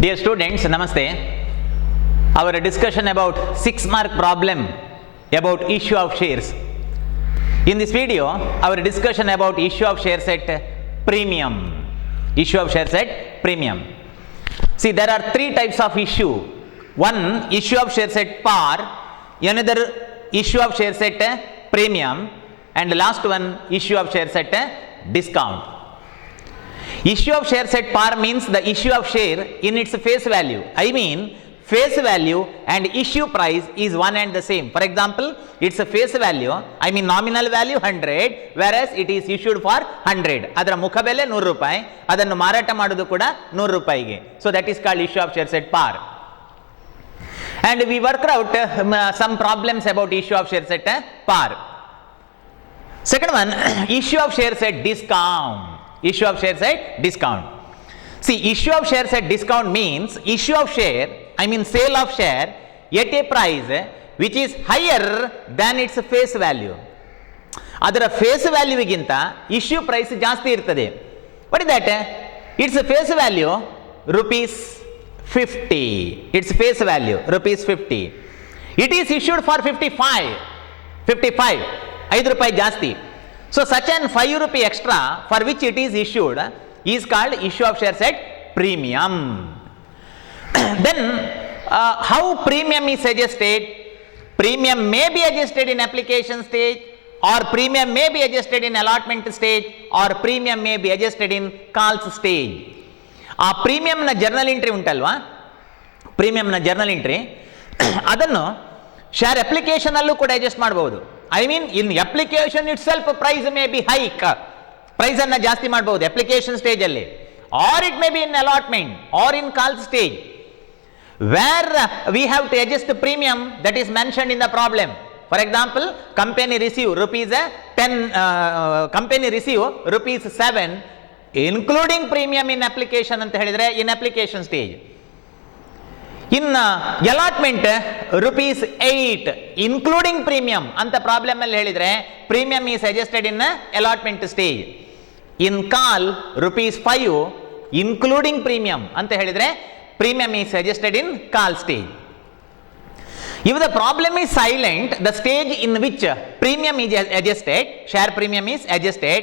Dear students, Namaste. Our discussion about 6-mark problem about issue of shares. In this video, our discussion about issue of shares at premium. Issue of shares at premium. See, there are three types of issue. One, issue of shares at par. Another, issue of shares at premium. And the last one, issue of shares at discount. Issue of shares at par means the issue of share in its face value. I mean, face value and issue price is one and the same. For example, its face value, I mean nominal value 100, whereas it is issued for 100. ಅದರ ಮುಖಬೆಲೆ 100 ರೂಪಾಯಿ, ಅದನ್ನು ಮಾರಾಟ ಮಾಡೋದು ಕೂಡ 100 ರೂಪಾಯಿಗೆ. So that is called issue of shares at par. And we worked out some problems about issue of shares at par. Second one, issue of shares at discount. Issue of shares at discount. See, issue of shares at discount means issue of share, I mean sale of share at a price which is higher than its face value. ಅದರ face ವ್ಯಾಲ್ಯೂಗಿಂತ issue price ಜಾಸ್ತಿ ಇರ್ತದೆ. What is that? It's face value ₹50. It's face value ₹50. It is issued for 55. 5 ರೂಪಾಯಿ ಜಾಸ್ತಿ. So such an 5 rupee extra for which it is issued is called issue of shares at premium. Then how premium is adjusted? Premium may be adjusted in application stage, or premium may be adjusted in allotment stage, or premium may be adjusted in calls stage. ಆ ಪ್ರೀಮಿಯಂನ journal entry ಉಂಟಲ್ವಾ, ಪ್ರೀಮಿಯಂನ journal entry ಅದನ್ನು share application ಅಲ್ಲೂ ಕೂಡ adjust ಮಾಡಬಹುದು. I mean, in application itself, price may be hike. Price ಅನ್ನ ಜಾಸ್ತಿ ಮಾಡಬಹುದು application stage ಅಲ್ಲಿ, or it may be in allotment or in call stage, where we have to adjust the premium that is mentioned in the problem. For example, company receive ₹7, including premium in application ಅಂತ ಹೇಳಿದ್ರೆ in application stage. In allotment ₹8 including premium ಅಂತ problem ಅಲ್ಲಿ ಹೇಳಿದ್ರೆ premium is adjusted in allotment stage. In call ₹5 including premium ಅಂತ ಹೇಳಿದ್ರೆ premium is adjusted in call stage. If the problem is silent, the stage in which premium is adjusted, share premium is adjusted,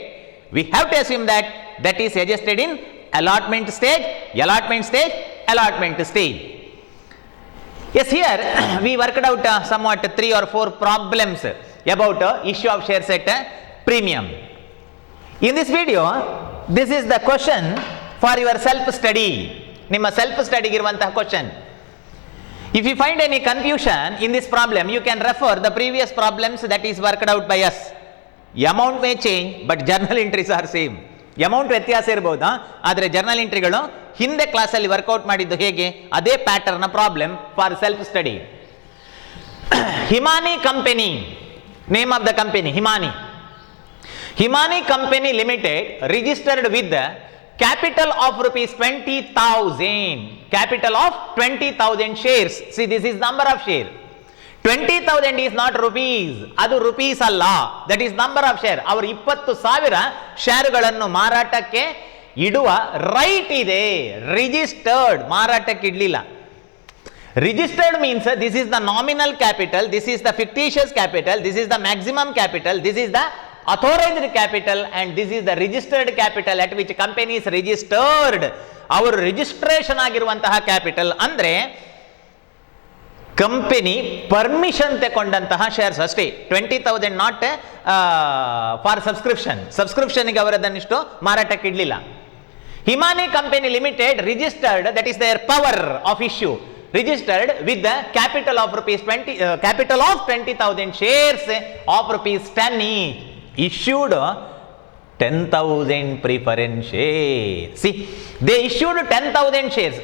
we have to assume that that is adjusted in allotment stage. Yes, here we worked out somewhat 3 or 4 problems about issue of shares at premium. In this video, this is the question for your self-study. ನಿಮ್ಮ self study ಇರುವಂತಹ question. If you find any confusion in this problem, you can refer the previous problems that is worked out by us. Amount may change, but journal entries are same. Amount ವ್ಯತ್ಯಾಸ ಇರಬಹುದಾ, ಆದರೆ journal ಎಂಟ್ರಿಗಳು ಹಿಂದೆ ಕ್ಲಾಸಲ್ಲಿ workout ಮಾಡಿದ್ದು ಹೇಗೆ ಅದೇ pattern problem for self study. Himani company, name of the company Himani company limited registered with capital of ₹20,000. Capital of 20,000 shares. See, this is number of share. 20,000 is not rupees, ಅದು rupees ಅಲ್ಲ, that is number of share. ಅವರು 20,000 ಶೇರುಗಳನ್ನು ಮಾರಾಟಕ್ಕೆ ಇಡುವ right ಇದೆ. Registered, ಮಾರಾಟಕ್ಕೆ ಇಡಲಿಲ್ಲ. Registered means this is the nominal capital, this is the fictitious capital, this is the maximum capital, this is the authorised capital, and this is the registered capital at which company is registered. ಅವರು registration ಆಗಿರುವಂತಹ capital ಅಂದ್ರೆ company permission ತಗೊಂಡಂತಹ shares ಅಷ್ಟೇ. 20,000 not for ಸಬ್ಸ್ಕ್ರಿಪ್ಷನ್ಗೆ ಅವರದನ್ನಿಷ್ಟು ಮಾರಾಟಕ್ಕೆ ಇಡಲಿಲ್ಲ. Himani company limited registered, that is their power of issue, registered with the capital of ₹20,000 shares of ₹10 each, issued 10,000 preference shares. See, they issued 10,000 shares.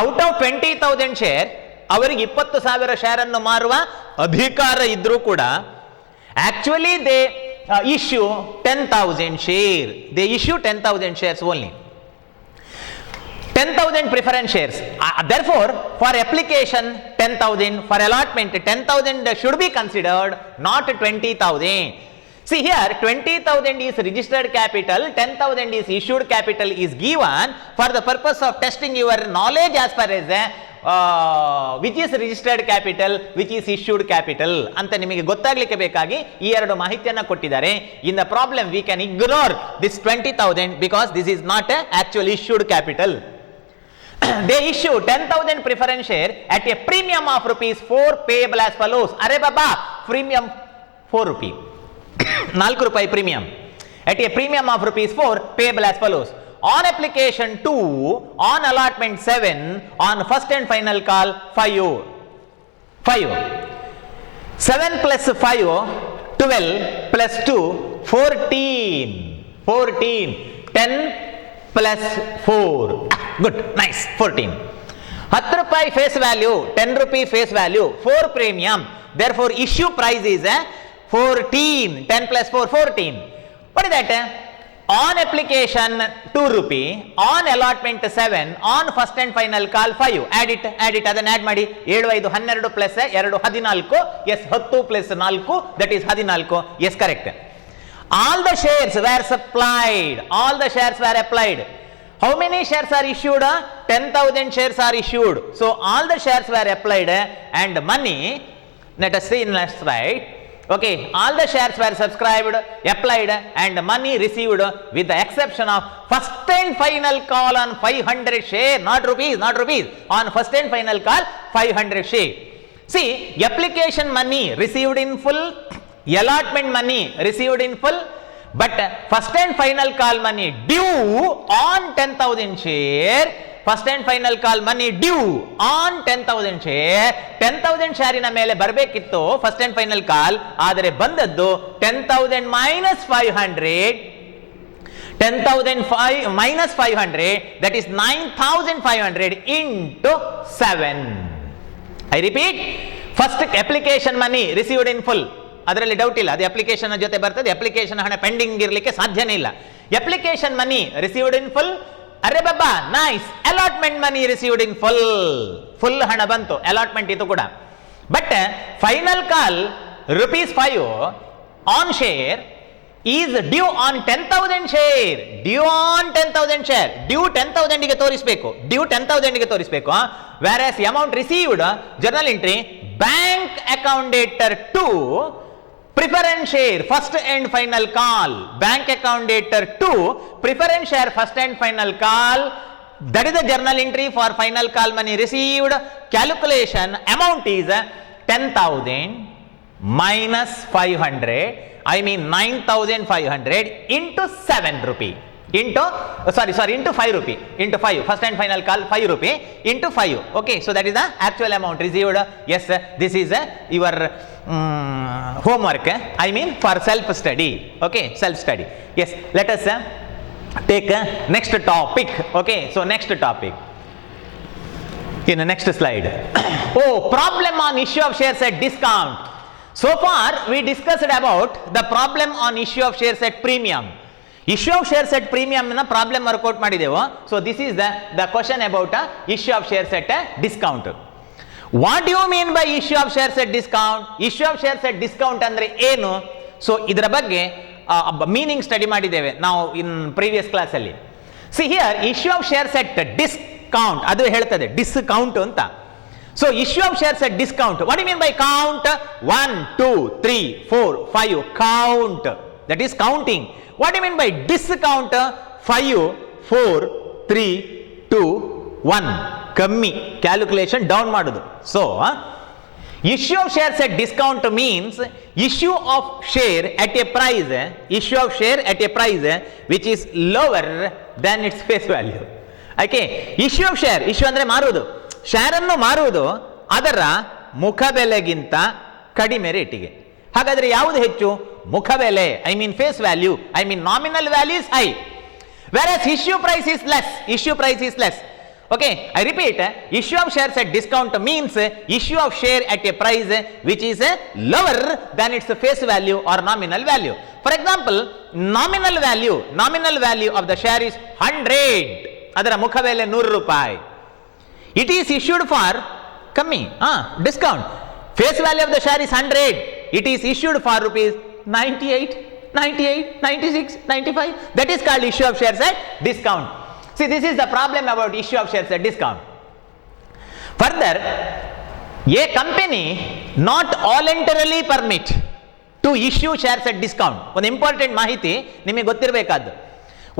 Out of 20,000 shares, ಅವರಿಗೆ 20,000 ಶೇರನ್ನು ಮಾರುವ ಅಧಿಕಾರ ಇದ್ರೂ ಕೂಡ actually they issue 10,000 share. They issue 10,000 shares only. 10,000 preference shares. Therefore, for application 10,000, for allotment 10,000 should be considered, not 20,000. See here, 20,000 is registered capital, 10,000 is issued capital is given for the purpose of testing your knowledge as far as which is registered capital, which is issued capital ಅಂತ ನಿಮಗೆ ಗೊತ್ತಾಗಲಿಕ್ಕೆ ಬೇಕಾಗಿ ಈ ಎರಡು ಮಾಹಿತಿಯನ್ನು ಕೊಟ್ಟಿದ್ದಾರೆ. In the problem we can ignore this 20,000 because this is not a actual issued capital. They issue 10,000 preference share at a premium of rupees 4 payable as follows. Arey baba, premium 4 rupee. 4 ರೂಪಾಯಿ premium at a premium of rupees 4 payable as follows. On application 2, on allotment 7, on first and final call 5. 7 plus 5, 12 plus 2, 14. 10 plus 4. Good, nice, 14. 10 ರೂಪಾಯಿ face value, 10 rupee face value, 4 premium. Therefore, issue price is 14. 10 plus 4, 14. What is that? On application 2 rupee, on allotment 7, on first and final call 5. Add it, ಅದನ್ನು add ಮಾಡಿ. 7 5 12 plus 2 14. Yes, 10 plus 4, that is 14. Yes, correct. All the shares were supplied. All the shares were applied. How many shares are issued? 10,000 shares are issued. So all the shares were applied and money, let us see in left side. Okay, all the shares were subscribed, applied and money received with the exception of first and final call on 500 share, not rupees, on first and final call 500 share. See, application money received in full, allotment money received in full, but first and final call money due on 10,000 share, first and final call money due on 10,000 share, 10,000 shareನ ಮೇಲೆ ಬರಬೇಕಿತ್ತು first and final ಕಾಲ್, ಆದರೆ ಬಂದದ್ದು 10,000 minus 500, 10,000 minus 500, that is 9,500 into 7. I repeat, first application money received in full, ಅದರಲ್ಲಿ doubt ಇಲ್ಲ, ಅದು application ಜೊತೆ ಬರ್ತದೆ, application ಹಣ ಪೆಂಡಿಂಗ್ ಇರಲಿಕ್ಕೆ ಸಾಧ್ಯನೇ ಇಲ್ಲ. Application money received in full, ಅರೆ ಬಾಬಾ nice, allotment money received in full ಹಣ ಬಂತು, ಅಲಾಟ್ಮೆಂಟ್ ಇದು ಕೂಡ. But final call rupees 5 on share is due on 10,000 share, due on 10,000 share, due 10,000 ಗೆ ತೋರಿಸಬೇಕು, due 10,000 ಗೆ ತೋರಿಸಬೇಕು. whereas amount received, journal entry, bank account dater 2 preference share first and final call, bank account dater 2 preference share first and final call, that is the journal entry for final call money received. Calculation amount is 10,000 minus 500, I mean 9,500 into 7 rupee into into 5 rupee, into 5, first and final call 5 rupee into 5. Okay, so that is the actual amount received. Yes, this is your homework, I mean for self study. Okay, self study. Yes, let us take next topic. Okay, so next topic in the next slide. Oh, problem on issue of shares at discount. So far we discussed about the problem on issue of shares at premium. Issue of shares at premium na problem workout ಮಾಡಿದೆವು. So this is the question about issue of shares at discount. What do you mean by issue of shares at discount? Issue of shares at discount ಅಂದ್ರೆ ಏನು? So ಇದರ ಬಗ್ಗೆ meaning study ಮಾಡಿದ್ದೇವೆ ನಾವು ಇನ್ previous class ಅಲ್ಲಿ. See here, issue of shares at discount, ಅದು ಹೇಳ್ತದೆ discount ಅಂತ. So issue of shares at discount, what do you mean by count? 1 2 3 4 5 count, that is counting. What do you mean by discount? 5 4 3 2 1 ಕಮ್ಮಿ, calculation down ಮಾಡೋದು. So issue of shares at discount means issue of share at a price, issue of share at a price which is lower than its face value. Okay, issue of share, issue ಅಂದ್ರೆ ಮಾರುವುದು, share ಅನ್ನು ಮಾರುವುದು ಅದರ ಮುಖಬೆಲೆಗಿಂತ ಕಡಿಮೆ ರೇಟಿಗೆ. ಹಾಗಾದ್ರೆ ಯಾವುದು ಹೆಚ್ಚು? ಮುಖಬೆಲೆ, I mean face value, I mean nominal value is high, whereas issue price is less, issue price is less. Okay, I repeat, issue of shares at discount means issue of share at a price which is lower than its face value or nominal value. For example, nominal value of the share is 100, ಅದರ ಮುಖಬೆಲೆ 100 ರೂಪಾಯಿ. It is issued for ಕಮ್ಮಿ, discount. Face value of the share is 100, it is issued for rupees 98. 98, 96, 95. That is called issue of shares at discount. See, this is the problem about issue of shares at discount. Further, a company not voluntarily permit to issue shares at discount. ಒಂದು important ಮಾಹಿತಿ ನಿಮಗೆ ಗೊತ್ತಿರಬೇಕಾದ್ದು,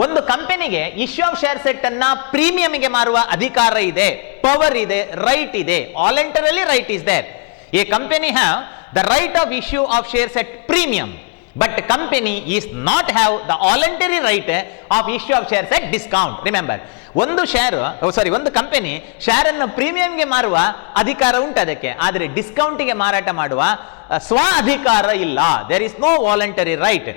ಒಂದು ಕಂಪನಿಗೆ issue of share set ಅನ್ನ ಪ್ರೀಮಿಯಂಗೆ ಮಾರುವ ಅಧಿಕಾರ ಇದೆ, power ಇದೆ, ರೈಟ್ ಇದೆ. Voluntarily right is there. A company have the right of issue of shares at premium, but company is not have the voluntary right of issue of shares at discount. Remember, ಒಂದು company share ಅನ್ನು ಪ್ರೀಮಿಯಂಗೆ ಮಾರುವ ಅಧಿಕಾರ ಉಂಟು ಅದಕ್ಕೆ, ಆದರೆ ಡಿಸ್ಕೌಂಟ್ಗೆ ಮಾರಾಟ ಮಾಡುವ ಸ್ವ ಅಧಿಕಾರ ಇಲ್ಲ. There is no voluntary right.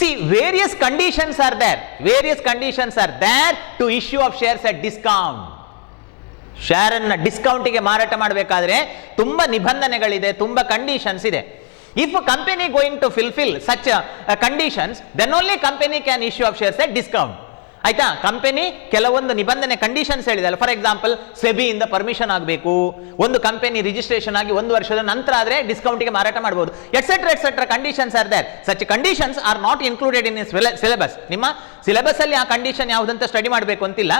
See, various conditions are there. Various conditions are there to issue of shares at discount. Share ಅನ್ನ ಡಿಸ್ಕೌಂಟಿಗೆ ಮಾರಾಟ ಮಾಡಬೇಕಾದ್ರೆ ತುಂಬಾ ನಿಬಂಧನೆಗಳಿದೆ, ತುಂಬಾ ಕಂಡೀಷನ್ಸ್ ಇದೆ. If a company going to fulfill such conditions, then only company can issue of shares at discount. ಆಯ್ತಾ? Company ಕೆಲವೊಂದು ನಿಬಂಧನೆ conditions ಹೇಳಿದಲ್ಲ. For example, ಸೆಬಿಯಿಂದ permission ಆಗಬೇಕು, ಒಂದು ಕಂಪನಿ ರಿಜಿಸ್ಟ್ರೇಷನ್ ಆಗಿ 1 ವರ್ಷದ ನಂತರ ಆದರೆ ಡಿಸ್ಕೌಂಟ್ಗೆ ಮಾರಾಟ ಮಾಡಬಹುದು, etcetera etcetera conditions are there. Such conditions are not included in syllabus. ನಿಮ್ಮ ಸಿಲೆಬಸ್ ಅಲ್ಲಿ ಆ ಕಂಡೀಷನ್ ಯಾವುದಂತ ಸ್ಟಡಿ ಮಾಡಬೇಕು ಅಂತಿಲ್ಲ.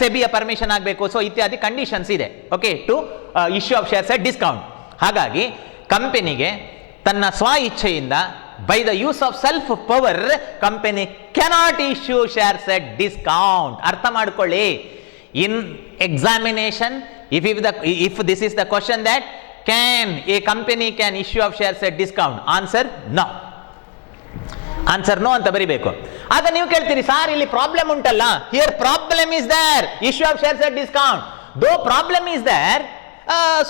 ಸೆಬಿಯ ಪರ್ಮಿಷನ್ ಆಗಬೇಕು, ಸೊ ಇತ್ಯಾದಿ ಕಂಡೀಷನ್ಸ್ ಇದೆ. Okay, to issue of shares at discount. ಹಾಗಾಗಿ ಕಂಪನಿಗೆ ತನ್ನ ಸ್ವ ಇಚ್ಛೆಯಿಂದ by the use of self power, company cannot issue shares at discount. ಅರ್ಥ ಮಾಡ್ಕೊಳ್ಳಿ. In examination, if this is the question that can a company can issue of shares at discount, answer no. Answer no ಅಂತ ಬರಿಬೇಕು. ಆಗ ನೀವು ಕೇಳ್ತೀರಿ, sir ಇಲ್ಲಿ problem ಉಂಟಲ್ಲ. Here problem is there, issue of shares at discount. Though problem is there,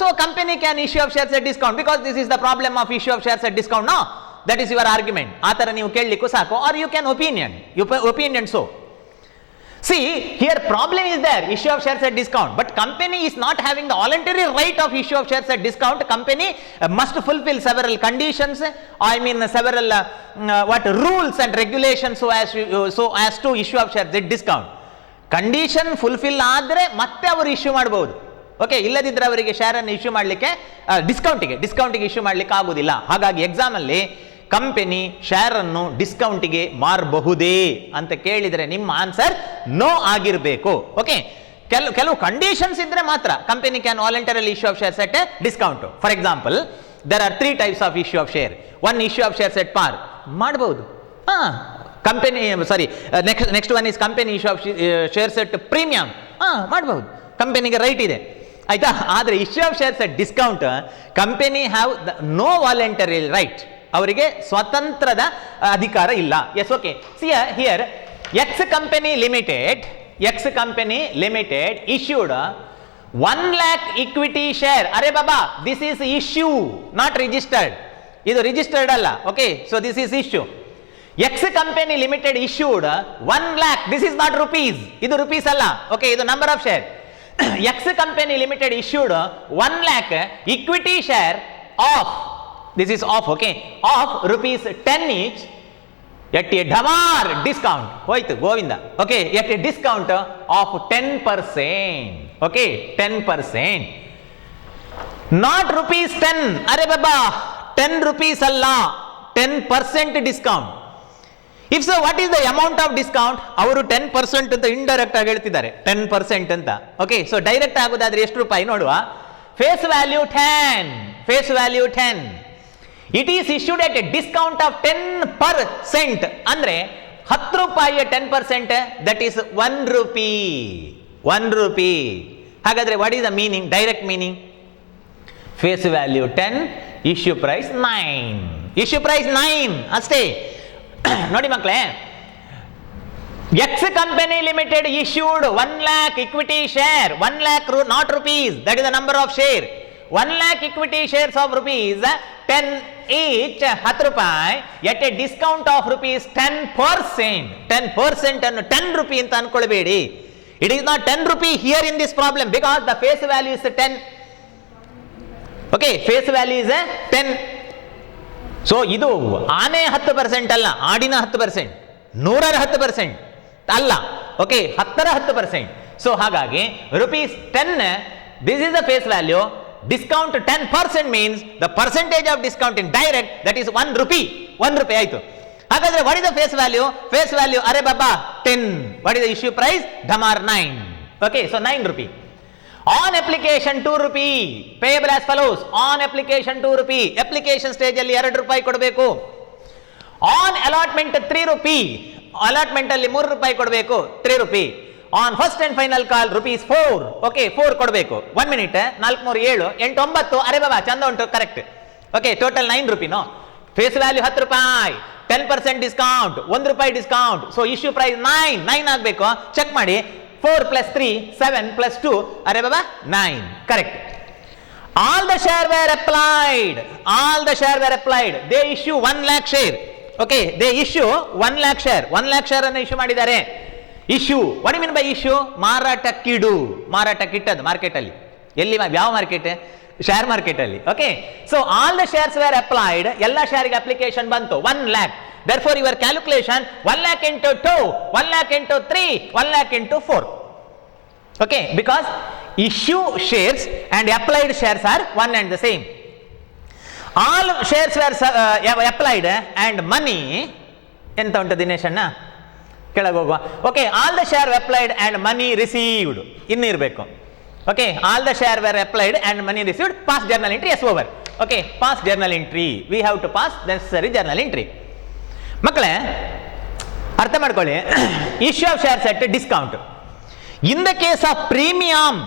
so company can issue of shares at discount because this is the problem of issue of shares at discount. No, that is your argument. ಆ ಥರ ನೀವು ಕೇಳಲಿಕ್ಕೂ ಸಾಕು. or you can opinion so. See, here problem is there, issue of shares at discount, but company is not having the voluntary right of issue of shares at discount. Company must fulfill several conditions, several rules and regulations so as to issue of shares at discount. Condition fulfil ಆದರೆ ಮತ್ತೆ ಅವರು issue ಮಾಡಬಹುದು. Okay, ಇಲ್ಲದಿದ್ದರೆ ಅವರಿಗೆ share ಅನ್ನು issue ಮಾಡಲಿಕ್ಕೆ ಡಿಸ್ಕೌಂಟಿಗೆ issue ಮಾಡಲಿಕ್ಕೆ ಆಗುದಿಲ್ಲ. ಹಾಗಾಗಿ ಎಕ್ಸಾಮ್ ಅಲ್ಲಿ ಕಂಪನಿ ಶೇರ್ ಅನ್ನು ಡಿಸ್ಕೌಂಟಿಗೆ ಮಾರಬಹುದೇ ಅಂತ ಕೇಳಿದರೆ ನಿಮ್ಮ ಆನ್ಸರ್ ನೋ ಆಗಿರಬೇಕು. ಓಕೆ, ಕೆಲವು ಕಂಡೀಷನ್ಸ್ ಇದ್ರೆ ಮಾತ್ರ company can voluntarily issue of shares at discount. For example, there are 3 types of issue of share. One issue of shares at par ಮಾಡಬಹುದು. Next one is company issue of shares at premium ಮಾಡಬಹುದು, ಕಂಪನಿಗೆ right ಇದೆ. ಆಯ್ತಾ? ಆದರೆ issue of shares at discount company have no voluntary right, ಅವರಿಗೆ ಸ್ವತಂತ್ರದ ಅಧಿಕಾರ ಇಲ್ಲ. Yes, okay. See here, X company limited issued 1 lakh equity share. ಅರೆ ಬಾಬಾ, this is issue, not registered. ಇದು ರಿಜಿಸ್ಟರ್ಡ್ ಅಲ್ಲ. Okay, so this is issue. X company limited issued 1 lakh. This is not rupees, ಇದು rupees ಅಲ್ಲ. Okay, ಇದು number of share. X company limited issued 1 lakh equity share of, this is of, okay, of rupees 10 each at a dhamar discount. ಹೋಯ್ತು Govinda. Okay, at a discount of 10%. Okay, 10%, not rupees 10. ಅರೆ ಬಾಬಾ, 10 rupees ಅಲ್ಲ, 10% discount. If so, what is the amount of discount? ಅವರು 10% ಅಂತ indirect ಆಗಿ ಹೇಳ್ತಿದ್ದಾರೆ, 10% ಅಂತ. Okay, so direct ಆಗೋದಾದ್ರೆ ಎಷ್ಟು ರೂಪಾಯಿ ನೋಡುವ. Face value 10. It is issued at a discount of 10%. ಅಂದ್ರೆ 10 ರೂಪಾಯಿಯ 10%, ದಟ್ ಈಸ್ 1 ರೂಪಿ. 1 ರೂಪಿ. ಹಾಗಾದ್ರೆ what is the meaning, direct meaning? Face value 10, issue price 9 ಅಷ್ಟೇ. ನೋಡಿ ಮಕ್ಕಳೇ, X company limited issued 1 lakh equity share, 1 lakh not rupees, that is the number of share. 1 lakh equity shares of rupees 10 each, 10 ರೂಪಾಯಿ, at a discount of rupees 10%. 10% ಅನ್ನು 10 ರೂಪಾಯಿ ಅಂತ ಅನ್ಕೊಳ್ಬೇಡಿ. It is not 10 rupee here in this problem because the face value is 10. Okay, face value is 10. So ಇದು ಆನೆ 10% ಅಲ್ಲ, ಆಡಿನ 10%, 100ರ 10% ಅಲ್ಲ. Okay, 10ರ 10%. So ಹಾಗಾಗಿ rupees 10, this is the face value. Discount 10% means the percentage of discount in direct, that is 1 rupee. 1 ರೂಪಾಯಿ ಆಯ್ತು. ಹಾಗಾದ್ರೆ what is the face value? Face value ಅರೆ ಬಾಬಾ 10. What is the issue price? ಢಮಾರ್ 9. Okay, so 9 rupee. On application 2 rupee, payable as follows. On application 2 rupee, application stage ಅಲ್ಲಿ 2 ರೂಪಾಯಿ ಕೊಡಬೇಕು. On allotment 3 rupee, allotment ಅಲ್ಲಿ 3 ರೂಪಾಯಿ ಕೊಡಬೇಕು, 3 rupee. On first and final call rupees 4. Okay, 4 ಕೊಡಬೇಕು. 1 minute, 4 3 7 8 9. ಅರೆ ಬಾಬಾ ಚಂದ ಉಂಟು, ಕರೆಕ್ಟ್. ಓಕೆ, ಟೋಟಲ್ 9 ರೂಪಿನೋ. ಫೇಸ್ ವ್ಯಾಲ್ಯೂ 10 ರೂಪಾಯಿ, 10% ಡಿಸ್ಕೌಂಟ್, 1 ರೂಪಾಯಿ ಡಿಸ್ಕೌಂಟ್. ಸೊ ಇಶ್ಯೂ ಪ್ರೈಸ್ 9 ಆಗಬೇಕು. ಚೆಕ್ ಮಾಡಿ, 4 + 3 7 + 2 ಅರೆ ಬಾಬಾ 9. Correct. All the share were applied. All the share were applied. They issue 1 lakh share. Okay, they issue 1 lakh share. 1 lakh share ಅನ್ನು issue ಮಾಡಿದ್ದಾರೆ. Issue, what do you mean by issue? ಮಾರಾಟಕ್ಕಿಡು. ಮಾರಾಟಕ್ಕಿಟ್ಟದ್ದು market ಅಲ್ಲಿ. ಎಲ್ಲಿ? ಯಾವ market? Share market ಅಲ್ಲಿ. Okay, so all the shares were applied. ಎಲ್ಲ ಶೇರ್ಗೆ ಅಪ್ಲಿಕೇಶನ್ ಬಂತು 1 lakh. therefore your calculation 1 lakh into 2, 1 lakh into 3, 1 lakh into 4. okay, because issue shares and applied shares are one and the same. All shares were applied and money ಎಂತ ಉಂಟು ದಿನೇಶ್ ಅಣ್ಣ? ಕೆಳಗೆ ಹೋಗುವ. Okay, all the share applied and money received ಇನ್ನಿರಬೇಕು. Okay, all the share were applied and money received. Pass journal entry. Yes, over. Okay, pass journal entry. We have to pass necessary journal entry. ಮಕ್ಕಳೇ ಅರ್ಥ ಮಾಡ್ಕೊಳ್ಳಿ. Issue of shares at discount. In the case of premium,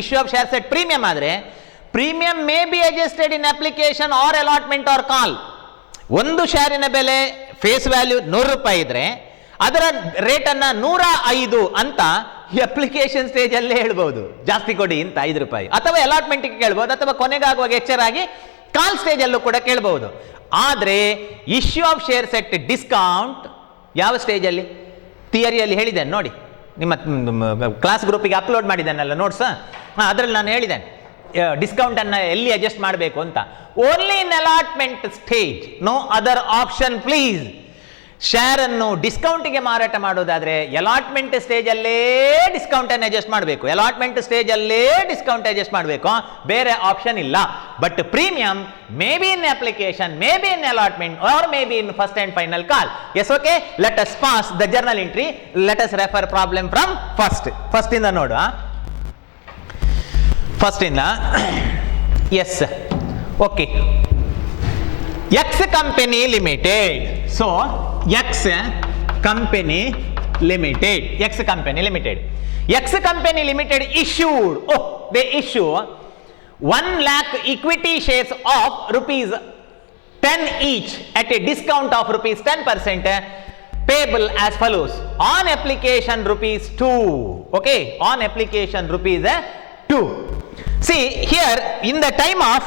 issue of shares at premium ಆದ್ರೆ premium may be adjusted in application or allotment or call. ಒಂದು ಶೇರಿನ ಬೆಲೆ face value 100 ರೂಪಾಯಿ ಇದ್ರೆ ಅದರ ರೇಟ್ ಅನ್ನ 105 ಅಂತ ಅಪ್ಲಿಕೇಶನ್ ಸ್ಟೇಜ್ ಅಲ್ಲೇ ಹೇಳ್ಬಹುದು, ಜಾಸ್ತಿ ಕೊಡಿ ಅಂತ 5 ರೂಪಾಯಿ. ಅಥವಾ ಅಲಾಟ್ಮೆಂಟ್ ಕೇಳಬಹುದು, ಅಥವಾ ಕೊನೆಗಾಗುವಾಗ ಎಚ್ಚರಾಗಿ ಕಾಲ್ ಸ್ಟೇಜ್ ಅಲ್ಲೂ ಕೂಡ ಕೇಳಬಹುದು. ಆದ್ರೆ issue of shares at discount ಯಾವ ಸ್ಟೇಜ್ ಅಲ್ಲಿ? ಥಿಯರಿಯಲ್ಲಿ ಹೇಳಿದ್ದೇನೆ ನೋಡಿ, ನಿಮ್ಮ ಕ್ಲಾಸ್ ಗ್ರೂಪಿಗೆ ಅಪ್ಲೋಡ್ ಮಾಡಿದ್ದೇನಲ್ಲ ನೋಟ್ಸ್, ಅದರಲ್ಲಿ ನಾನು ಹೇಳಿದ್ದೇನೆ ಡಿಸ್ಕೌಂಟ್ ಅನ್ನ ಎಲ್ಲಿ ಅಡ್ಜಸ್ಟ್ ಮಾಡಬೇಕು ಅಂತ. Only in allotment stage, no other option please. Share ಅನ್ನು ಡಿಸ್ಕೌಂಟ್ಗೆ ಮಾರಾಟ ಮಾಡೋದಾದ್ರೆ ಅಲಾಟ್ಮೆಂಟ್ ಸ್ಟೇಜ್ ಅಲ್ಲೇ ಡಿಸ್ಕೌಂಟ್ ಅನ್ನು ಅಡ್ಜಸ್ಟ್ ಮಾಡಬೇಕು. ಅಲಾಟ್ಮೆಂಟ್ ಸ್ಟೇಜ್ ಅಲ್ಲೇ ಡಿಸ್ಕೌಂಟ್ ಅಡ್ಜಸ್ಟ್ ಮಾಡಬೇಕು, ಬೇರೆ ಆಪ್ಷನ್ ಇಲ್ಲ. But premium may be in application, may be in allotment, R May be in first and final call. Yes, okay, let us pass the journal entry. Let us refer problem from first ಇಂದ ನೋಡುವ. First ಇಂದ. Yes, okay. X company limited. So X company limited. X company limited. X company limited issued. Oh, they issue 1 lakh equity shares of rupees 10 each at a discount of rupees 10%, payable as follows. On application rupees 2. Okay, on application rupees 2. See here, in the time of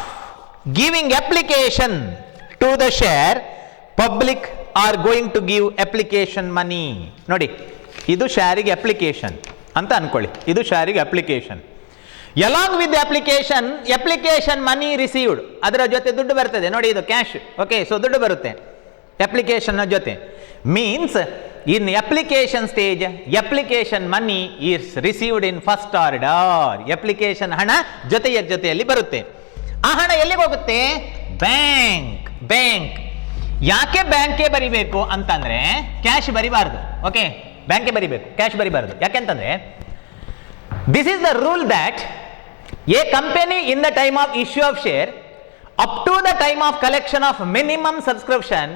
giving application to the share, public are going to give application money. ನೋಡಿ, ಇದು ಶೇರಿಗೆ application ಅಂತ ಅನ್ಕೊಳ್ಳಿ. ಇದು ಶೇರಿಗೆ application. Along with application money received, ಅದರ ಜೊತೆ ದುಡ್ಡು ಬರ್ತದೆ ನೋಡಿ, ಇದು ಕ್ಯಾಶ್. ಓಕೆ, ಸೊ ದುಡ್ಡು ಬರುತ್ತೆ ಅಪ್ಲಿಕೇಶನ್ ಜೊತೆ. Means in application stage application money is received in first order. Application ಹಣ ಜೊತೆಯಲ್ಲಿ ಬರುತ್ತೆ. ಆ ಹಣ ಎಲ್ಲಿಗೆ ಹೋಗುತ್ತೆ? ಬ್ಯಾಂಕ್. ಯಾಕೆ ಬ್ಯಾಂಕ್ಗೆ ಬರಿಬೇಕು ಅಂತಂದ್ರೆ ಕ್ಯಾಶ್ ಬರಿಬಾರ್ದು. ಓಕೆ, ಬ್ಯಾಂಕ್ಗೆ ಬರಿಬೇಕು, ಕ್ಯಾಶ್ ಬರಿಬಾರ್ದು. ಯಾಕೆಂತಂದ್ರೆ this is the rule that a company in the time of issue of share up to the time of collection of minimum subscription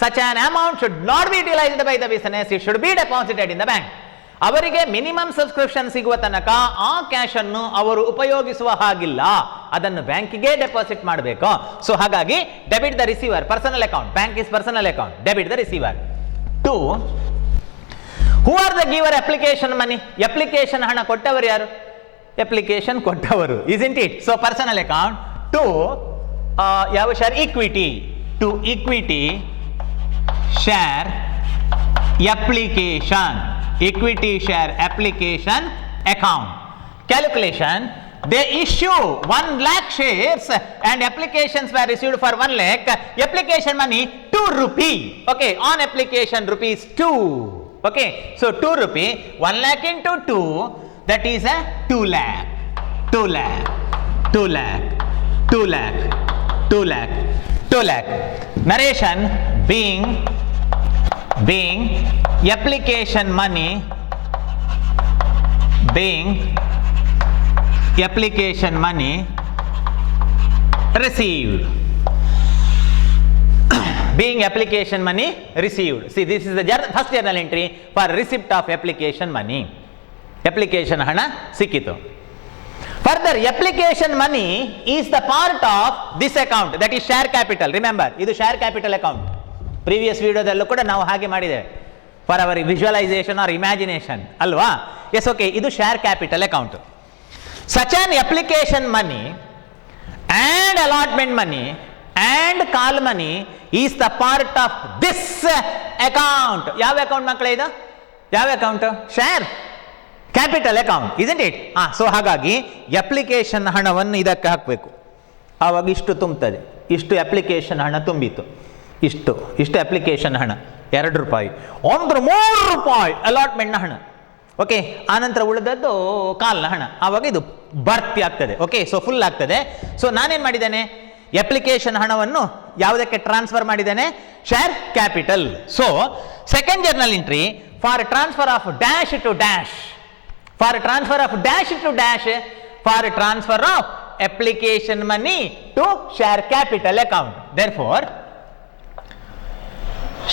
such an amount should not be utilized by the business, it should be deposited in the bank. ಅವರಿಗೆ minimum subscription ಸಿಗುವ ತನಕ ಆ cash ಅನ್ನು ಅವರು ಉಪಯೋಗಿಸುವ ಹಾಗಿಲ್ಲ, ಅದನ್ನು ಬ್ಯಾಂಕಿಗೆ ಡೆಪಾಸಿಟ್ ಮಾಡಬೇಕು. ಸೊ ಹಾಗಾಗಿ debit the receiver, personal account, bank is personal account, debit the receiver. 2, who are the giver application money? Application ಹಣ ಕೊಟ್ಟವರು ಯಾರು? ಅಪ್ಲಿಕೇಶನ್ ಕೊಟ್ಟವರು, isn't it? So personal account. 2, ಯಾವ share? Equity. To equity share application, equity share application account. Calculation, they issue 1 lakh shares and applications were issued for 1 lakh. Application money 2 rupee. Okay, on application rupees 2. Okay, so 2 rupee, 1 lakh into 2, that is a 2 lakh. 2 lakh, 2 lakh, 2 lakh, 2 lakh, 2 lakh. Narration, being application money received. Being application money received. See, this is the first journal entry for receipt of application money. Application hana sikkitu. Further, application money is the part of this account, that is share capital. Remember, idu share capital account. Previous video dallu kuda ನಾವು ಹಾಗೆ ಮಾಡಿದೆ for our visualization or imagination alva. Yes, okay, idu share capital account. Such an application money and allotment money and call money is the part of this account. ಯಾವ account ಮಕ್ಕಳೇ ಇದು? ಯಾವ account? Share capital account, isn't it? So ಹಾಗಾಗಿ application ಹಣವನ್ನು ಇದಕ್ಕೆ ಹಾಕಬೇಕು. ಆವಾಗ ಇಷ್ಟು ತುಂಬುತ್ತದೆ. ಇಷ್ಟು ಅಪ್ಲಿಕೇಶನ್ ಹಣ ತುಂಬಿತು. ಇಷ್ಟು ಅಪ್ಲಿಕೇಶನ್ ಹಣ 2 ರೂಪಾಯಿ. ಅಂದ್ರೆ 3 ರೂಪಾಯಿ ಅಲಾಟ್ಮೆಂಟ್ನ ಹಣ. ಓಕೆ, ಆನಂತರ ಉಳಿದದ್ದು ಕಾಲ್ನ ಹಣ. ಆವಾಗ ಇದು ಭರ್ತಿ ಆಗ್ತದೆ. ಓಕೆ, ಸೊ ಫುಲ್ ಆಗ್ತದೆ. ಸೊ ನಾನೇನು ಮಾಡಿದ್ದೇನೆ, ಅಪ್ಲಿಕೇಶನ್ ಹಣವನ್ನು ಯಾವುದಕ್ಕೆ ಟ್ರಾನ್ಸ್ಫರ್ ಮಾಡಿದ್ದೇನೆ? Share capital. So second journal entry for transfer of dash to dash, for transfer of dash to dash, for transfer of application money to share capital account. Therefore,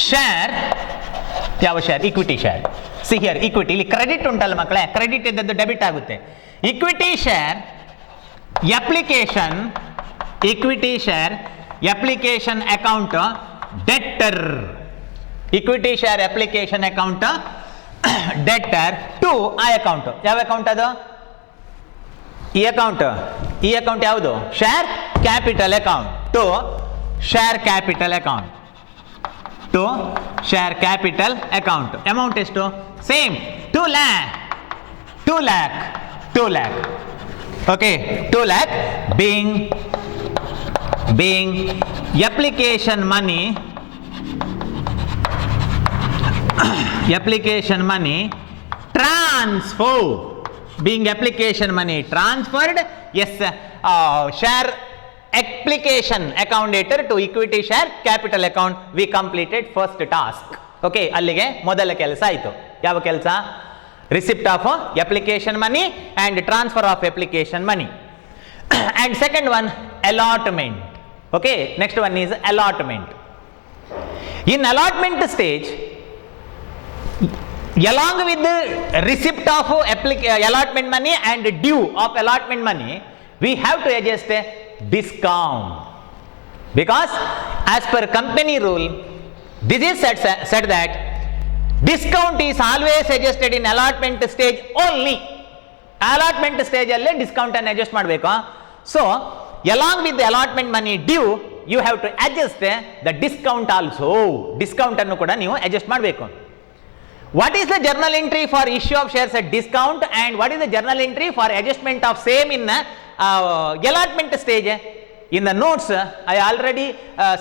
share, ಯಾವ share? Equity share. See here, equity, ಇಲ್ಲಿ credit ಉಂಟಲ್ಲ ಮಕ್ಕಳೇ, credit ಇದ್ದದ್ದು debit ಆಗುತ್ತೆ. Equity share application account debtor. Equity share application account debtor to ಆ account. ಯಾವ account ಅದು? ಈ ಅಕೌಂಟ್ ಯಾವುದು? Share capital account. To share capital account. Amount ಎಷ್ಟು? Same, 2 lakh. Okay, 2 lakh being application money transfer, being application money transferred. Yes, share application account debtor to equity share capital account. We completed first task. Okay, ಅಲ್ಲಿಗೆ ಮೊದಲ ಕೆಲಸ ಆಯಿತು. ಯಾವ ಕೆಲಸ? Receipt of application money and transfer of application money. And second one, allotment. Okay, next one is allotment. In allotment stage, along with the receipt of allotment money and due of allotment money, we have to adjust a discount, because as per company rule, this is said that discount is always adjusted in allotment stage only. Allotment stage alle discount ಅನ್ನು adjust ಮಾಡಬೇಕು. So along with the allotment money due, you have to adjust the discount also. Discount ಅನ್ನು ಕೂಡ ನೀವು adjust ಮಾಡಬೇಕು. What is the journal entry for issue of shares at discount, and what is the journal entry for adjustment of same in allotment stage? In the notes, I already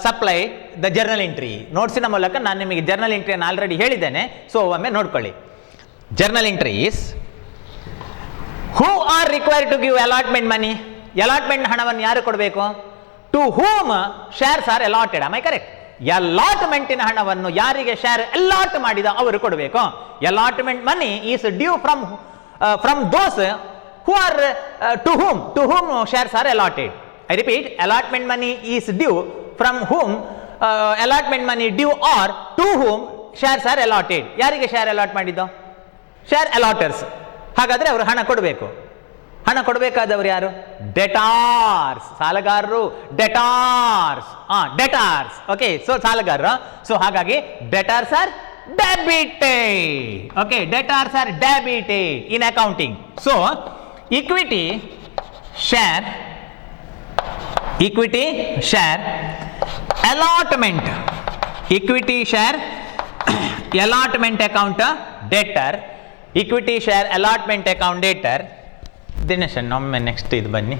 supplied the journal entry. Notes ನ ಮೂಲಕ ನಾನು ನಿಮಗೆ journal entry ಅನ್ನು already ಹೇಳಿದ್ದೇನೆ. So ಒಮ್ಮೆ ನೋಡ್ಕೊಳ್ಳಿ. Journal entry is, who are required to give allotment money? allotment ಹಣವನ್ನು ಯಾರು ಕೊಡಬೇಕು? To whom shares are allotted. Am I correct? ಅಲಾಟ್ಮೆಂಟಿನ ಹಣವನ್ನು ಯಾರಿಗೆ ಶೇರ್ ಅಲಾಟ್ ಮಾಡಿದ ಅವರು ಕೊಡಬೇಕು. Allotment money is due from those who are to whom shares are allotted. I repeat, allotment money is due from whom allotment money due or to whom shares are allotted. ಯಾರಿಗೆ share allot ಮಾಡಿದ್ದು? Share allotters. ಹಾಗಾದ್ರೆ ಅವರು ಹಣ ಕೊಡಬೇಕು. ಹಣ ಕೊಡಬೇಕಾದವರು ಯಾರು? Debtors, ಸಾಲಗಾರರು. ಡೆಟಾರ್ಸ್. ಓಕೆ, ಸೊ ಸಾಲಗಾರರು. ಸೊ ಹಾಗಾಗಿ debtors are debited. Okay, debtors are debited in accounting. So equity share allotment, equity share allotment account debtor, equity share allotment account debtor. Dineshan ಒಮ್ಮೆ ನೆಕ್ಸ್ಟ್ ಇದು ಬನ್ನಿ.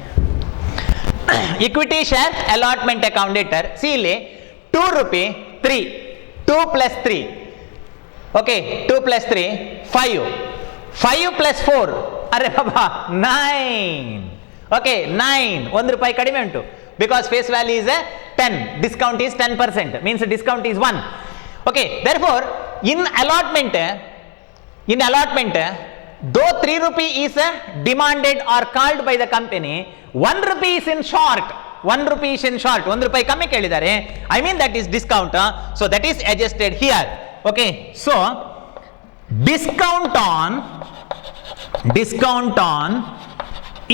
Equity share allotment account debtor. C ಇಲ್ಲಿ 2 rupee 3, 2 + 3. Okay, 2 + 3 5, 5 + 4 ಅರೆ ಬಾಬಾ 9. Okay, 9, 1 ರೂಪಾಯಿ ಕಡಿಮೆ ಉಂಟು. because face value is 10, discount is 10%, means discount is 1. Okay, therefore in allotment, though 3 rupee is demanded or called by the company, 1 rupee is in short. 1 rupee is in short. 1 rupee ಕಮ್ಮಿ ಕೇಳಿದ್ದಾರೆ. I mean that is discount. So that is adjusted here. Okay. So discount on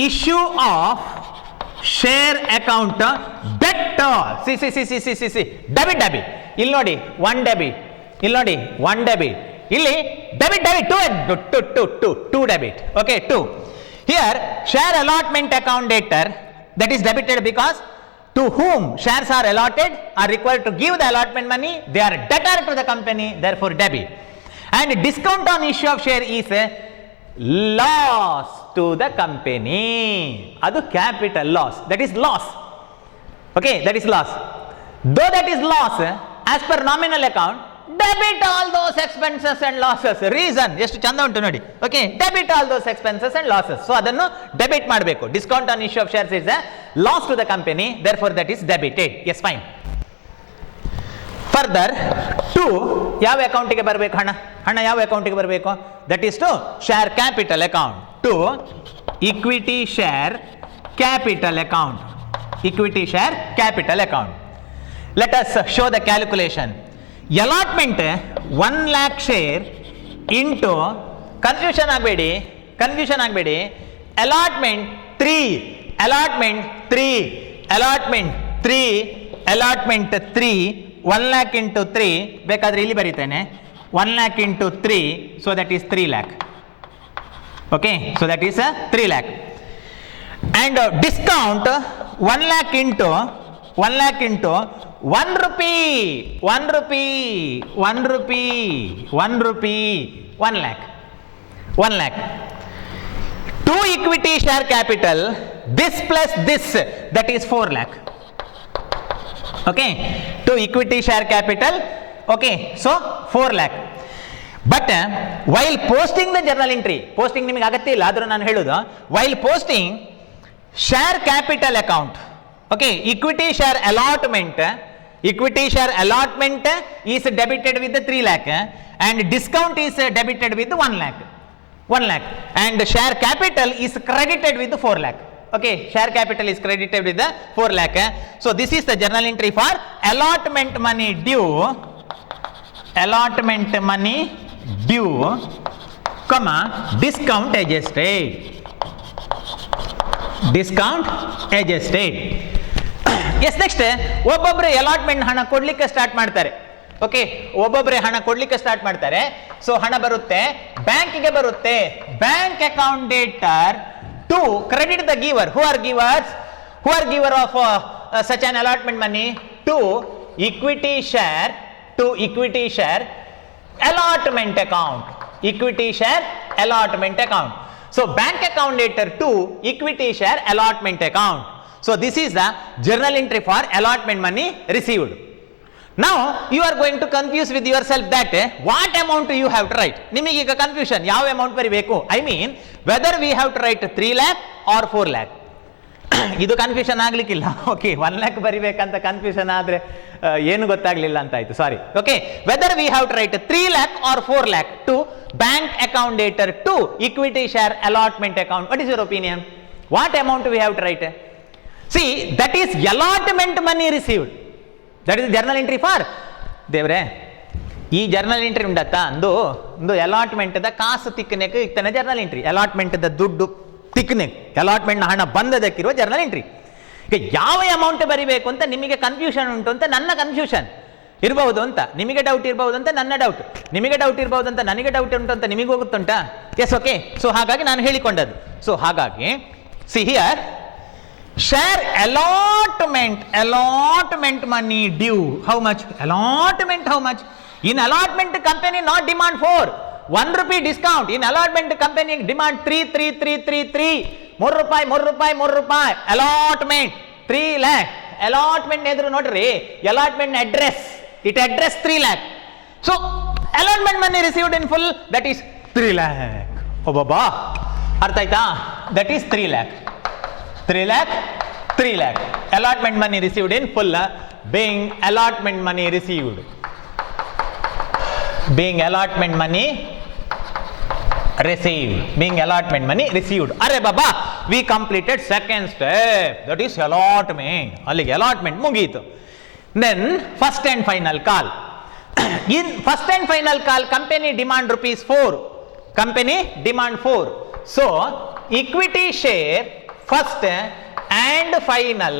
issue of share account debtor. See. Debit. ಇಲ್ಲಿ ನೋಡಿ 1 debit. ಇಲ್ಲಿ ನೋಡಿ 1 debit. ಇಲ್ಲಿ debit 2 debit. Okay, 2. Here share allotment account debtor, that is debited because to whom shares are allotted are required to give the allotment money, they are debtor to the company, therefore debit. And discount on issue of share is a loss to the company. Adu capital loss, that is loss. Okay, that is loss. Though that is loss, as per nominal account, debit all those expenses and losses. Reason ಎಷ್ಟು ಚಂದ ಉಂಟು ನೋಡಿ. Okay, debit all those expenses and losses. So ಅದನ್ನು debit ಮಾಡಬೇಕು. Discount on issue of shares is loss to the company, therefore that is debited. Yes, fine. Further to ಯಾವ ಅಕೌಂಟಿಗೆ ಬರಬೇಕು? ಹಣ ಯಾವ ಅಕೌಂಟಿಗೆ ಬರಬೇಕು? That is to share capital account. To equity share capital account. Equity share capital account. Let us show the calculation. allotment 1 lakh share into confusion ಆಗಬೇಡಿ allotment 3 1 lakh into 3 ಬೇಕಾದ್ರೆ ಇಲ್ಲಿ ಬರೀತೇನೆ 1 lakh into 3, so that is 3 lakh. Okay, so that is 3 lakh. And discount 1 lakh into 1 rupee 1 lakh. 2 equity share capital, this plus this, that is 4 lakh. Okay, 2 equity share capital. Okay, so 4 lakh. But while posting the journal entry, posting ನಿಮಗೆ ಅಗತ್ಯ ಇಲ್ಲ, ಆದರೂ ನಾನು ಹೇಳೋದು, while posting share capital account, okay, equity share allotment is debited with the 3 lakh and discount is debited with 1 lakh, and share capital is credited with 4 lakh. Okay, share capital is credited with the 4 lakh. So this is the journal entry for allotment money due, comma, discount adjusted. Yes, next ಒಬ್ಬೊಬ್ಬರು allotment ಹಣ ಕೊಡ್ಲಿಕ್ಕೆ start ಮಾಡ್ತಾರೆ. Okay, ಒಬ್ಬೊಬ್ಬರೇ ಹಣ ಕೊಡ್ಲಿಕ್ಕೆ start ಮಾಡ್ತಾರೆ. So ಹಣ ಬರುತ್ತೆ, ಬ್ಯಾಂಕಿಗೆ ಬರುತ್ತೆ. Bank account debtor to credit the giver. Who are giver of such on allotment money? To equity share allotment account. So bank account debtor to equity share allotment account. So this is the journal entry for allotment money received. Now you are going to confuse with yourself that what amount you have to write. ನಿಮಗೆ ಈಗ confusion, ಯಾವ amount ಬರೀಬೇಕು? I mean whether we have to write 3 lakh or 4 lakh. ಇದು confusion ಆಗ್ಲಿಕ್ಕಿಲ್ಲ. Okay, 1 lakh ಬರಿಬೇಕಂತ confusion ಆದ್ರೆ ಏನು ಗೊತ್ತಾಗ್ಲಿಲ್ಲ ಅಂತ ಆಯ್ತು, sorry. Okay, whether we have to write 3 lakh or 4 lakh to bank account debtor to equity share allotment account. What is your opinion? What amount we have to write? See, that is allotment money received. That is journal entry for ದೇವ್ರೆ. ಈ journal entry ಉಂಡತ್ತ ಒಂದು allotment the ಕಾಸು ತಿಕ್ಕನೆಕ್ ಇತ್ತನೆ journal entry. Allotment the ದುಡ್ಡು ತಿಕ್ಕನೆಕ್, allotment ಹಣ ಬಂದದಕ್ಕಿರುವ journal entry. ಈಗ ಯಾವ amount ಬರಿಬೇಕು ಅಂತ ನಿಮಗೆ ಕನ್ಫ್ಯೂಷನ್ ಉಂಟು ಅಂತ ನನ್ನ ಕನ್ಫ್ಯೂಷನ್ ಇರಬಹುದು ಅಂತ, ನಿಮಗೆ ಡೌಟ್ ಇರಬಹುದು ಅಂತ ನನ್ನ ಡೌಟ್, ನಿಮಗೆ ಡೌಟ್ ಇರಬಹುದು ಅಂತ ನನಗೆ ಡೌಟ್ ಉಂಟು ಅಂತ ನಿಮಗೆ ಗೊತ್ತುಂಟಾ? S, okay. ಸೊ ಹಾಗಾಗಿ ನಾನು ಹೇಳಿಕೊಂಡದ್ದು. ಸೊ ಹಾಗಾಗಿ see here share allotment money due, how much? Allotment, how much? In allotment company not demand 4, 1 rupee discount. In allotment company demand 3 ರೂಪಾಯಿ allotment 3 lakh. allotment ಎದುರು ನೋಡ್ರಿ, allotment address, it address 3 lakh. So allotment money received in full, that is 3 lakh. ಓ ಬಾಬಾ, ಅರ್ಥ ಆಯ್ತಾ? that is 3 lakh. 3 lakh. Allotment money received in full, being allotment money received. Being allotment money received. Being allotment money received. Arre baba, we completed second step. That is allotment. Allige allotment mugitu. Then first and final call. In first and final call, company demand rupees 4. Company demand 4. So equity share first and final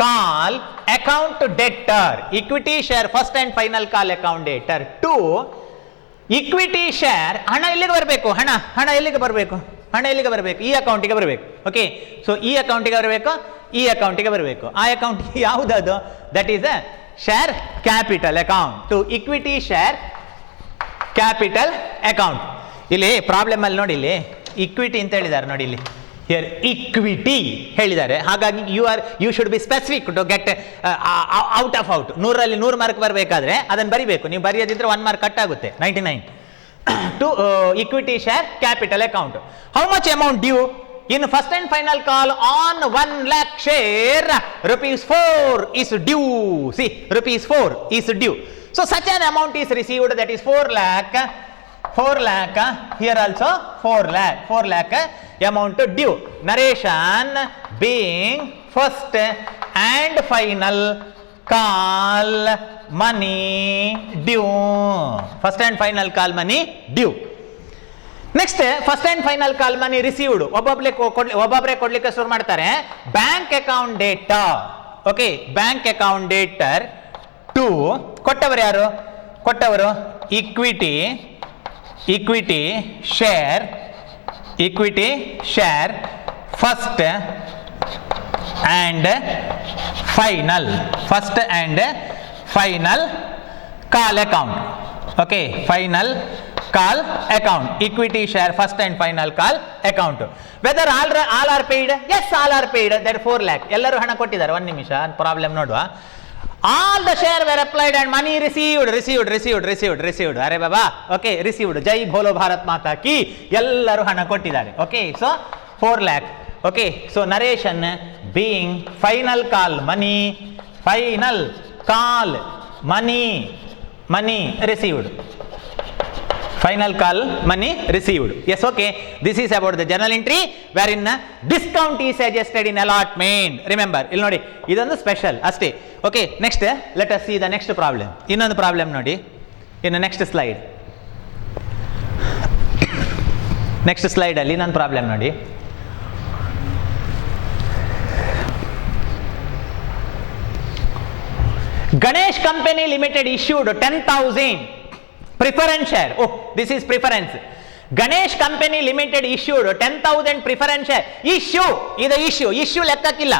call account debtor. Equity share first and final call account debtor. 2. Equity share ಹಣ ಎಲ್ಲಿಗೆ ಬರಬೇಕು, ಹಣ ಎಲ್ಲಿಗೆ ಬರಬೇಕು, ಹಣ ಎಲ್ಲಿಗೆ ಬರಬೇಕು, ಈ ಅಕೌಂಟಿಗೆ ಬರಬೇಕು. ಓಕೆ, ಸೊ ಈ ಅಕೌಂಟಿಗೆ ಬರಬೇಕು, ಈ ಅಕೌಂಟಿಗೆ ಬರಬೇಕು. ಆ ಅಕೌಂಟ್ ಯಾವುದದು? That is a share capital account. To equity share capital account. ಇಲ್ಲಿ ಪ್ರಾಬ್ಲಮ್ ಅಲ್ಲಿ ನೋಡಿ, ಇಲ್ಲಿ ಇಕ್ವಿಟಿ ಅಂತ ಹೇಳಿದ್ದಾರೆ ನೋಡಿ, ಇಲ್ಲಿ ಹಿಯರ್ ಇಕ್ವಿಟಿ ಹೇಳಿದ್ದಾರೆ. ಹಾಗಾಗಿ you should be specific to get out of out. 100ರಲ್ಲಿ 100 ಮಾರ್ಕ್ ಬರಬೇಕಾದ್ರೆ ಅದನ್ನು ಬರಿಬೇಕು. ನೀವು ಬರೆಯೋದಿದ್ರೆ 1 ಮಾರ್ಕ್ ಕಟ್ ಆಗುತ್ತೆ, 99. To equity share capital account. How much amount due in first and final call on 1 lakh share? Rupees 4 is due. See, rupees 4 is due. So such an amount is received, that is 4 lakh. 4 lakh, here also 4 lakh amount due. Narration being first and final call money due. First and final call money due. Next first and final call money received. ಒಬ್ಬೊಬ್ಬರೇ ಕೊಡ್ಲಿಕ್ಕೆ ಶುರು ಮಾಡ್ತಾರೆ. Bank account debtor. Okay, bank account debtor to ಕೊಟ್ಟವರು ಯಾರು? ಕೊಟ್ಟವರು equity share first and final call account. Okay, final call account, equity share first and final call account. Whether all are paid? Yes, all are paid. That 4 lakh ಎಲ್ಲರೂ ಹಣ ಕೊಟ್ಟಿದ್ದಾರೆ. 1 ನಿಮಿಷ problem ನೋಡುವ. All the share were applied and money received. ಅರೆ ಬಾಬಾ, okay, received. ಜೈ ಭೋಲೋ ಭಾರತ್ ಮಾತಾ ಕಿ. ಎಲ್ಲರೂ ಹಣ ಕೊಟ್ಟಿದ್ದಾರೆ. Okay, so 4 lakh. Okay, so narration being final call money received. Final call money received. Yes, okay. This is about the journal entry wherein discount is suggested in allotment. Remember, ಇಲ್ಲಿ ನೋಡಿ, ಇದೊಂದು special ಅಷ್ಟೇ. Okay, next let us see the next problem. ಇನ್ನೊಂದು problem ನೋಡಿ, ಇನ್ನು next slide. Next slide ಅಲ್ಲಿ ಇನ್ನೊಂದು problem ನೋಡಿ. Ganesh company limited issued 10,000 preference share. Oh, this is preference. Ganesh Company Limited issued 10,000 preference share. Issue ಲೆಕ್ಕಕ್ಕಿಲ್ಲ,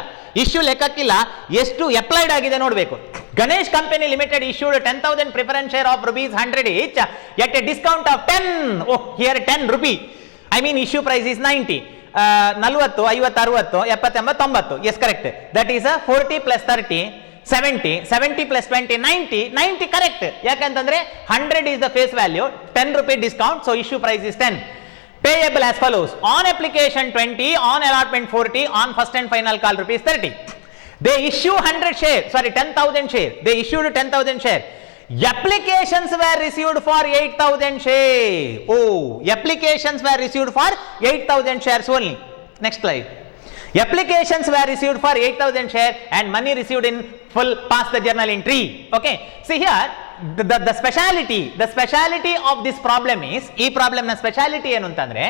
ಎಷ್ಟು applied ಆಗಿದೆ ನೋಡಬೇಕು. Ganesh company limited issued 10,000 preference share of rupees 100 each at a discount of 10. Oh, here 10 rupee. I mean issue price is 90. 40, 50, 60, 70, 80, 90. Yes, correct. That is 40 plus 30. 70 plus 20, 90 correct. ಯಾಕಂತಂದ್ರೆ 100 is the face value, 10 rupee discount, so issue price is 10. Payable as follows: on application 20, on allotment 40, on first and final call rupees 30. They issue 10,000 share. They issued 10,000 share. Applications were received for 8,000 share. Oh, applications were received for 8,000 shares only. Next slide. Applications were received for 8,000 share and money received in full past the journal entry. Okay, see here the speciality of this problem is, ee problem na speciality enu antandre,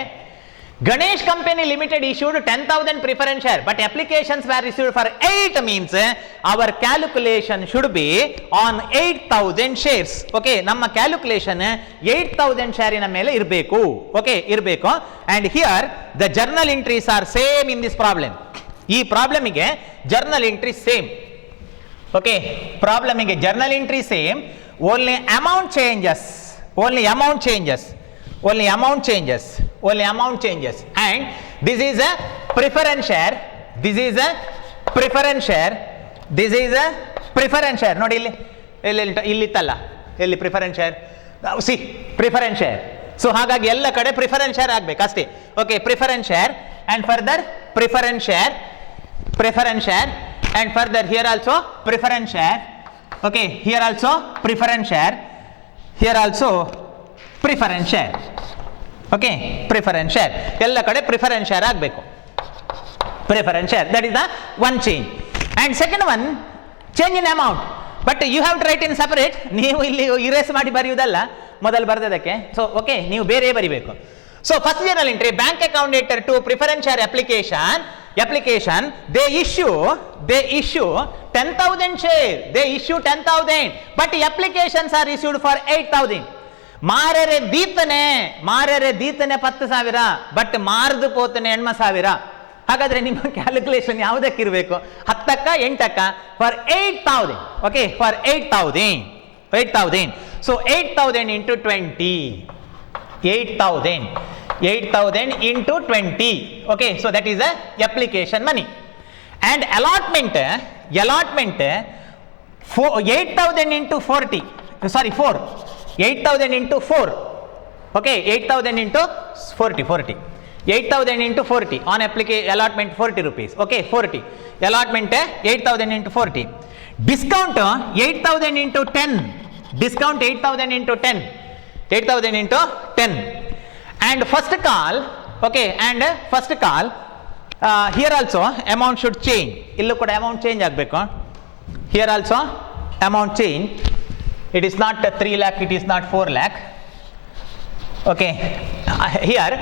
Ganesh Company Limited issued 10,000 preference share but applications were received for 8 means our calculation should be on 8,000 shares. Okay, ನಮ್ಮ calculation 8,000 share ina ಮೇಲೆ ಇರಬೇಕು. Okay, ಇರಬೇಕು. And here the journal entries are same in this problem. ಈ problem ಗೆ journal entry same. Okay, problem ಗೆ journal entry same, only amount changes. And this is a preference share. ನೋಡಿ ಇಲ್ಲಿ ಇತ್ತಲ್ಲ, ಇಲ್ಲಿ preference share. See, preference share. So ಹಾಗಾಗಿ ಎಲ್ಲ ಕಡೆ preference share ಆಗಬೇಕು ಅಷ್ಟೇ. Okay, preference share and further preference share preference share, and further here also preference share. Okay, here also preference share, here also preference share. Okay, preference share, ಎಲ್ಲ ಕಡೆ preference share ಆಗಬೇಕು. Preference share, that is the one change. And second one, change in amount, but you have to write in separate. ನೀವು ಇಲ್ಲಿ erase ಮಾಡಿ ಬರೆಯುವುದಲ್ಲ ಮೊದಲು ಬರೆದದಕ್ಕೆ. So okay, ನೀವು ಬೇರೆ ಬರಿಬೇಕು. So first general entry, bank account debtor to preference share application, they issue 10,000 share, they issue 10,000, but applications are issued for 8,000. ಮಾರರೆ ದೀತನೆ 10,000, but ಮಾರ್ದು ಪೋತನೆ 80,000. ಹಾಗಾದ್ರೆ ನಿಮ್ಮ ಕ್ಯಾಲ್ಕುಲೇಷನ್ ಯಾವುದಕ್ಕಿರಬೇಕು? 10ಕ್ಕ 8ಕ್ಕ for 8,000. Okay, for 8,000. So 8,000 into 20, 8,000 into 20. Okay, so that is a application money. And allotment 8,000 into 40, sorry 4, 8,000 into 4. Okay, 8,000 into 40, 8,000 into 40 on allotment 40 rupees. Okay, 40 allotment 8,000 into 40. Discount 8,000 into 10, discount 8,000 into 10, 8,000 into 10. And first call, okay, and first call, here also amount should change. Illu kuda amount change agbeku. Here also amount change. It is not 3 lakh, it is not 4 lakh. Okay, here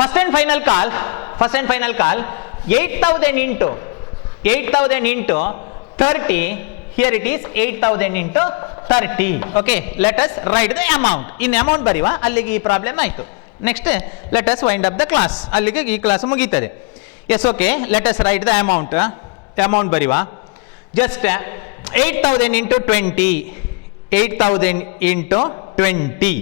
first and final call, 8,000 into 30. Here it is 8,000 into 30. Okay, let us write the amount. In amount bariva, allige ee problem aitu. Next, let us wind up the class. Allige ee class mugitade. Yes, okay, let us write the amount. Amount bariva. Just 8,000 into 20. 8,000 into 20.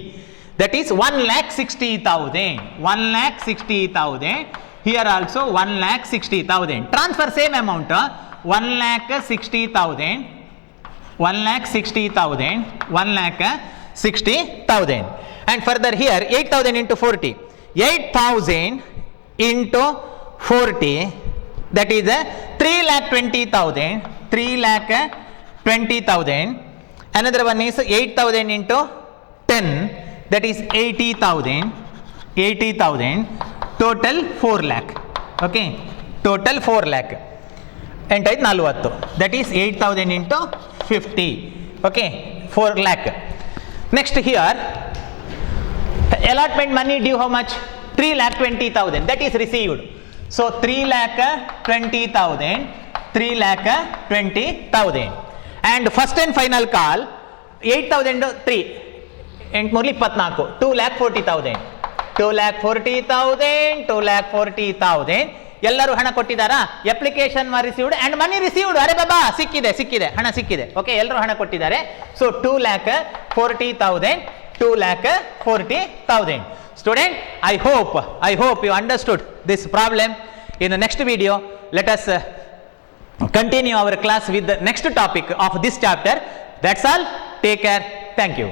That is 1,60,000. 1,60,000. Here also 1,60,000. Transfer same amount. 1,60,000. 1,60,000. And further here 8,000 into 40. 8,000 into 40, that is 3,20,000. 3,20,000. Another one is 8,000 into 10, that is 80,000. Total 4 lakh. Okay, total 4 lakh. And 40, that is 8,000 into 50. Okay, 4 lakh. Next here, allotment money due how much? 3,20,000, that is received. So 3,20,000. And first and final call 8,000 to 3, 2,40,000. 2,40,000. ಎಲ್ಲರೂ ಹಣ ಕೊಟ್ಟಿದ್ದಾರಾ? Application received and money received. ಅರೆ ಬಾಬಾ, ಸಿಕ್ಕಿದೆ, ಹಣ ಸಿಕ್ಕಿದೆ. Okay, ಎಲ್ಲರೂ ಹಣ ಕೊಟ್ಟಿದ್ದಾರೆ. So 2,40,000. 2,40,000. Student, I hope you understood this problem. In the next video, let us continue our class with the next topic of this chapter. That's all. Take care. Thank you.